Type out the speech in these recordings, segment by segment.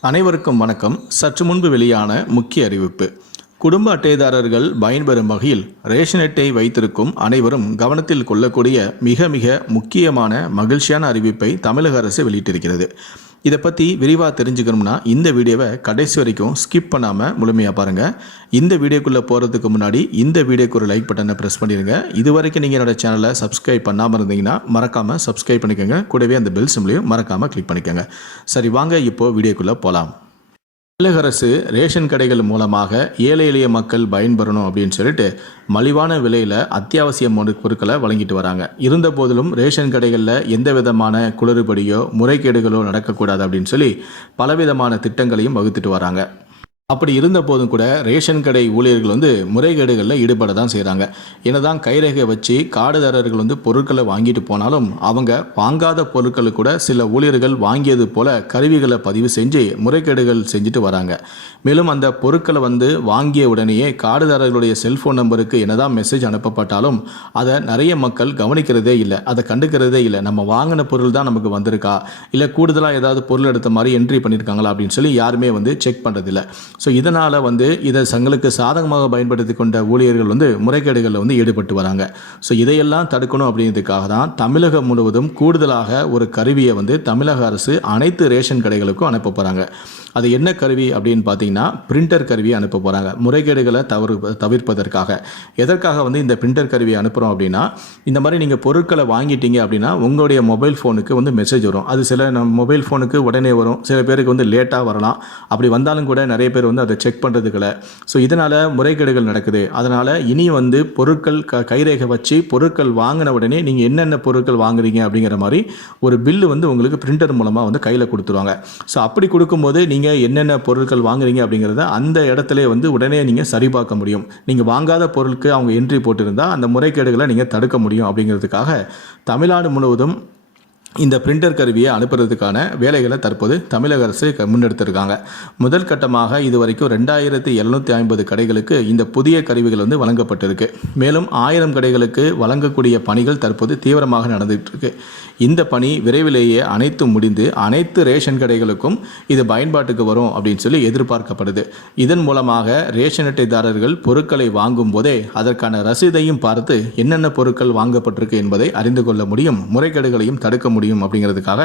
அனைவருக்கும் வணக்கம். சற்று முன்பு வெளியான முக்கிய அறிவிப்பு. குடும்ப அட்டைதாரர்கள் பயன்பெறும் வகையில் ரேஷன் அட்டை வைத்திருக்கும் அனைவரும் கவனத்தில் கொள்ளக்கூடிய மிக மிக முக்கியமான மகிழ்ச்சியான அறிவிப்பை தமிழக அரசு வெளியிட்டிருக்கிறது. இதை பற்றி விரிவாக தெரிஞ்சுக்கணும்னா இந்த வீடியோவை கடைசி வரைக்கும் ஸ்கிப் பண்ணாமல் முழுமையாக பாருங்கள் இந்த வீடியோக்குள்ளே போகிறதுக்கு முன்னாடி இந்த வீடியோக்கு ஒரு லைக் பட்டனை ப்ரெஸ் பண்ணிடுங்க இது வரைக்கும் நீங்கள் என்னோட சேனலை சப்ஸ்கிரைப் பண்ணாமல் இருந்தீங்கன்னா மறக்காமல் சப்ஸ்கிரைப் பண்ணிக்கோங்க. கூடவே அந்த பெல் சிம்லையும் மறக்காமல் கிளிக் பண்ணிக்கோங்க. சரி வாங்க இப்போது வீடியோக்குள்ளே போகலாம் தமிழக அரசு ரேஷன் கடைகள் மூலமாக ஏழை எளிய மக்கள் பயன்பெறணும் அப்படின்னு சொல்லிட்டு மலிவான விலையில் அத்தியாவசிய பொருட்களை வழங்கிட்டு வராங்க. இருந்த போதிலும் ரேஷன் கடைகளில் எந்த விதமான குளறுபடியோ முறைகேடுகளோ நடக்கக்கூடாது அப்படின்னு சொல்லி பலவிதமான திட்டங்களையும் வகுத்துட்டு வராங்க. அப்படி இருந்த போதும் கூட ரேஷன் கடை ஊழியர்கள் வந்து முறைகேடுகளில் ஈடுபட தான் செய்கிறாங்க என்னதான் கைரேகை வச்சு காடுதாரர்கள் வந்து பொருட்களை வாங்கிட்டு போனாலும் அவங்க வாங்காத பொருட்களை கூட சில ஊழியர்கள் வாங்கியது போல கருவிகளை பதிவு செஞ்சு முறைகேடுகள் செஞ்சுட்டு வராங்க. மேலும் அந்த பொருட்களை வந்து வாங்கிய உடனேயே காடுதாரர்களுடைய செல்ஃபோன் நம்பருக்கு என்னதான் மெசேஜ் அனுப்பப்பட்டாலும் அதை நிறைய மக்கள் கவனிக்கிறதே இல்லை. அதை கண்டுக்கிறதே இல்லை. நம்ம வாங்கின பொருள் தான் நமக்கு வந்திருக்கா? இல்லை கூடுதலாக ஏதாவது பொருள் எடுத்த மாதிரி என்ட்ரி பண்ணியிருக்காங்களா அப்படின்னு சொல்லி யாருமே வந்து செக் பண்ணுறதில்ல ஸோ இதனால் வந்து இதை தங்களுக்கு சாதகமாக பயன்படுத்தி கொண்ட ஊழியர்கள் வந்து முறைகேடுகளில் வந்து ஈடுபட்டு வராங்க. ஸோ இதையெல்லாம் தடுக்கணும் அப்படிங்கிறதுக்காக தான் தமிழகம் முழுவதும் கூடுதலாக ஒரு கருவியை வந்து தமிழக அரசு அனைத்து ரேஷன் கடைகளுக்கும் அனுப்ப போகிறாங்க அது என்ன கருவி அப்படின்னு பார்த்தீங்கன்னா பிரிண்டர் கருவியை அனுப்ப போகிறாங்க முறைகேடுகளை தவறு தவிர்ப்பதற்காக. எதற்காக வந்து இந்த பிரிண்டர் கருவியை அனுப்புகிறோம் அப்படின்னா இந்த மாதிரி நீங்கள் பொருட்களை வாங்கிட்டீங்க அப்படின்னா உங்களுடைய மொபைல் ஃபோனுக்கு வந்து மெசேஜ் வரும். அது சில நம்ம மொபைல் ஃபோனுக்கு உடனே வரும். சில பேருக்கு வந்து லேட்டாக வரலாம். அப்படி வந்தாலும் கூட நிறைய பேர் வந்து அதை செக் பண்ணுறதுக்குல ஸோ இதனால் முறைகேடுகள் நடக்குது. அதனால் இனி வந்து பொருட்கள் க கைரேகை வச்சு பொருட்கள் வாங்கின உடனே நீங்கள் என்னென்ன பொருட்கள் வாங்குறீங்க அப்படிங்கிற மாதிரி ஒரு பில்லு வந்து உங்களுக்கு பிரிண்டர் மூலமாக வந்து கையில் கொடுத்துருவாங்க. ஸோ அப்படி கொடுக்கும்போது நீங்கள் என்னென்ன பொருட்கள் வாங்குறீங்க அப்படிங்கிறத அந்த இடத்துல வந்து உடனே நீங்கள் சரிபார்க்க முடியும். நீங்கள் வாங்காத பொருளுக்கு அவங்க என்ட்ரி போட்டிருந்தால் அந்த முறைகேடுகளை நீங்கள் தடுக்க முடியும் அப்படிங்கிறதுக்காக தமிழ்நாடு முழுவதும் இந்த பிரிண்டர் கருவியை அனுப்புறதுக்கான வேலைகளை தற்போது தமிழக அரசு முன்னெடுத்திருக்காங்க. முதல் கட்டமாக இதுவரைக்கும் ரெண்டாயிரத்தி எழுநூற்றி ஐம்பது கடைகளுக்கு இந்த புதிய கருவிகள் வந்து வழங்கப்பட்டிருக்கு. மேலும் ஆயிரம் கடைகளுக்கு வழங்கக்கூடிய பணிகள் தற்போது தீவிரமாக நடந்துகிட்டு இருக்கு இந்த பணி விரைவிலேயே அனைத்தும் முடிந்து அனைத்து ரேஷன் கடைகளுக்கும் இது பயன்பாட்டுக்கு வரும் அப்படின்னு சொல்லி எதிர்பார்க்கப்படுது. இதன் மூலமாக ரேஷன் அட்டைதாரர்கள் பொருட்களை வாங்கும் போதே அதற்கான ரசீதையும் பார்த்து என்னென்ன பொருட்கள் வாங்கப்பட்டிருக்கு என்பதை அறிந்து கொள்ள முடியும். முறைகேடுகளையும் தடுக்க முடியும் முடியும் அப்படிங்கிறதுக்காக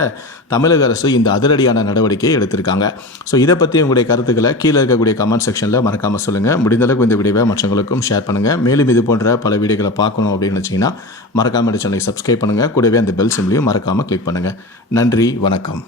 தமிழக அரசு இந்த அதிரடியான நடவடிக்கையை எடுத்திருக்காங்க. ஸோ இதை பற்றி உங்களுடைய கருத்துக்களை கீழே இருக்கக்கூடிய கமெண்ட் செக்ஷனில் மறக்காமல் சொல்லுங்கள் முடிந்தளவுக்கு இந்த வீடியோவை மற்றவங்களுக்கும் ஷேர் பண்ணுங்கள் மேலும் இது போன்ற பல வீடியோக்களை பார்க்கணும் அப்படின்னு வச்சிங்கன்னா மறக்காமல் சேனலை சப்ஸ்கிரைப் பண்ணுங்கள் கூடவே அந்த பெல் சிம்லையும் மறக்காமல் கிளிக் பண்ணுங்கள் நன்றி வணக்கம்.